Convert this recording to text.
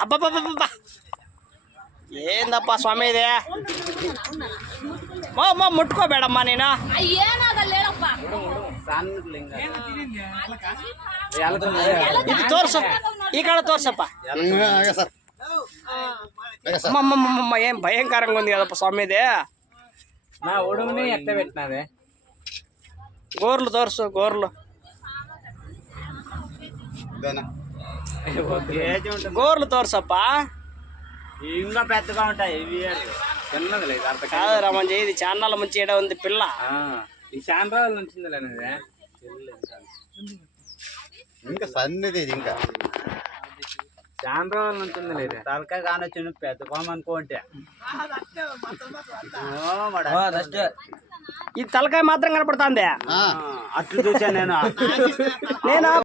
అబ్బబ్బబ్బబ్బా ఏందప్ప స్వామి ఇది ముట్టుకోబేడమ్మా నేను ఇది తోర్సు ఈ కాడ తోర్సప్ప ఏం భయంకరంగా ఉంది కదప్ప స్వామి ఇది నా ఉడుముని ఎట్ట పెట్టినదే గోర్లు తోర్సు గోర్లు గోర్లు తోర్సప్ప ఇంకా పెద్దగా ఉంటాయి ఇవి చిన్నది లేదు అంత కాదు రమణ ఇది చాన్నాళ్ళ మంచి ఏడా ఉంది పిల్ల ఈ చాలా రోజుల నుంచి లేనిదే ఇంకా సన్నిది ఇంకా చాలా రోజుల నుంచి లేదు తలకాయ కానొచ్చి పెద్ద పాము అనుకోంటే ఈ తలకాయ మాత్రం కనపడుతుంది అట్లు చూసాను నేను నేను